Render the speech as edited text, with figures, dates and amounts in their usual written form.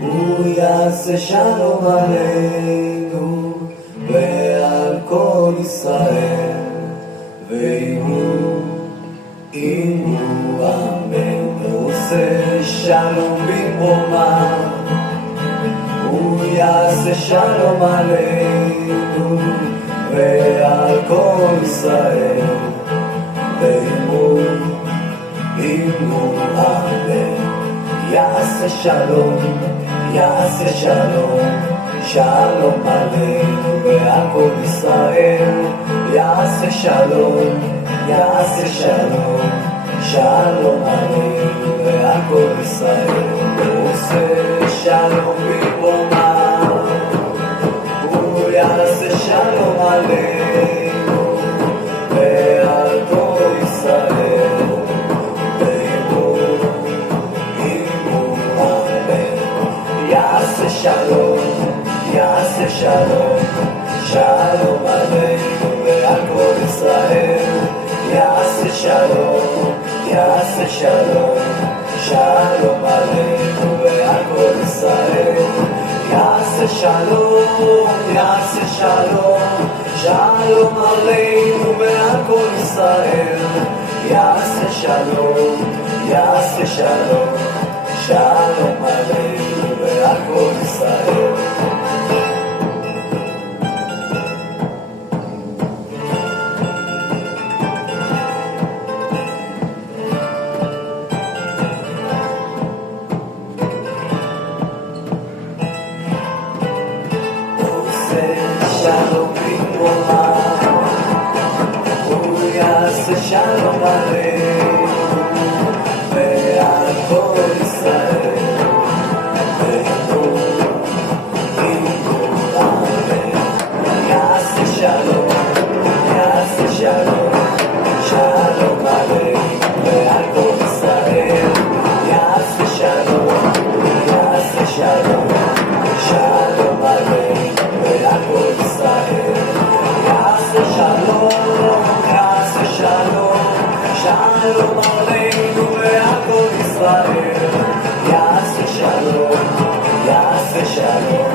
הוא יעשה שלום עלינו ועל כל ישראל, אם הוא אמן ועושה שלום במרומה, הוא יעשה שלום עלינו ועל כל ישראל, אם הוא אמן יעשה שלום, יעשה שלום, שלום עלינו ועל כל ישראל, יעשה שלום, יעשה שלום, שלום עלינו ועל כל ישראל, הוא עושה שלום במרומה, הוא יעשה שלום עלינו ועל כל ישראל, יעשה שלום, יעשה שלום, שלום עלינו ועל כל ישראל, יעשה שלום, יעשה שלום, שלום עלינו ועל כל ישראל, יעשה שלום, יעשה שלום, שלום עלינו ועל כל ישראל, יעשה שלום, יעשה שלום, שלום עלינו ועל כל ישראל. עושה שלום במרומה, הוא יעשה שלום עלינו ועל כל ישראל, יעשה שלום, יעשה שלום, שלום עלינו ועל כל ישראל, יעשה שלום, יעשה שלום, שלום עלינו ועל כל ישראל, יעשה שלום, יעשה שלום, שלום עלינו ועל כל ישראל, יעשה שלום, יעשה שלום,